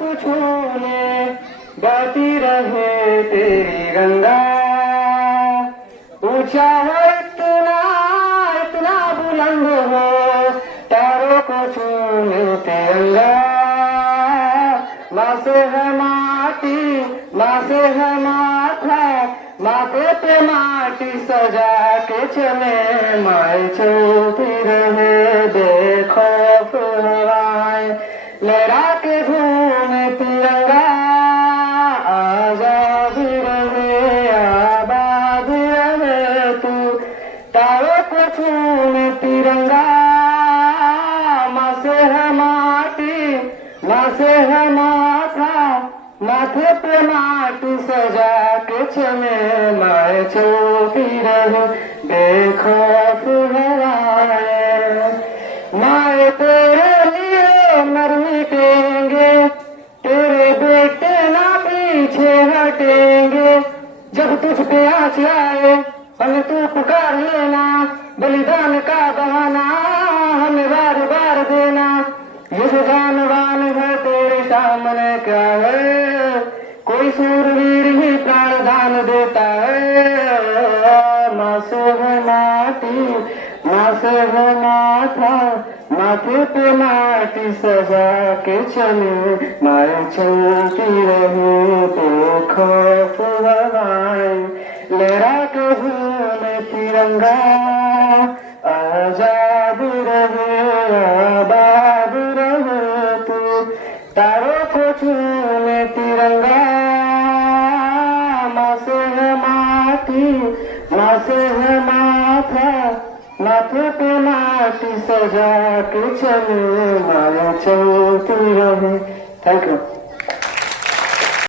छूने गाती रहे तेरी गंगा। ऊंचा हो इतना इतना बुलंद हो तारों को छूने तिरंगा। माँ से है माटी माँ से है माथा माथे पे माटी सजा के चले माए चलती रहे बेखौफ हवाएं लहरा के घूमे तिरंगा। आजाद रहे आबाद रहे तू तारों को छूमे तिरंगा। माँ से है माटी माँ से है माथा माथे पे माटी सजा के चले माए चलती रहे बेखौफ हवाएं। माए तेरे लिए मर मिटेंगे तेरे बेटे ना पीछे हटेंगे। जब तुझ पे आँच आए हमें तू पुकार लेना बलिदान का बहाना हमें बार बार देना। ये जो जानवान है तेरे सामने क्या है कोई सूरवीर ही प्राण दान देता है। माँ से है माटी माँ से है माथा माथे पे माटी सजा के चले माए चलती रहे बेखौफ हवाएं लहरा के घूमे तिरंगा। आजाद रहे आबाद रहे तू तारों को छूमे तिरंगा। माँ से है माटी माँ से है माथा माथे पे माटी सजा के चले माया चलती रहे। Thank you.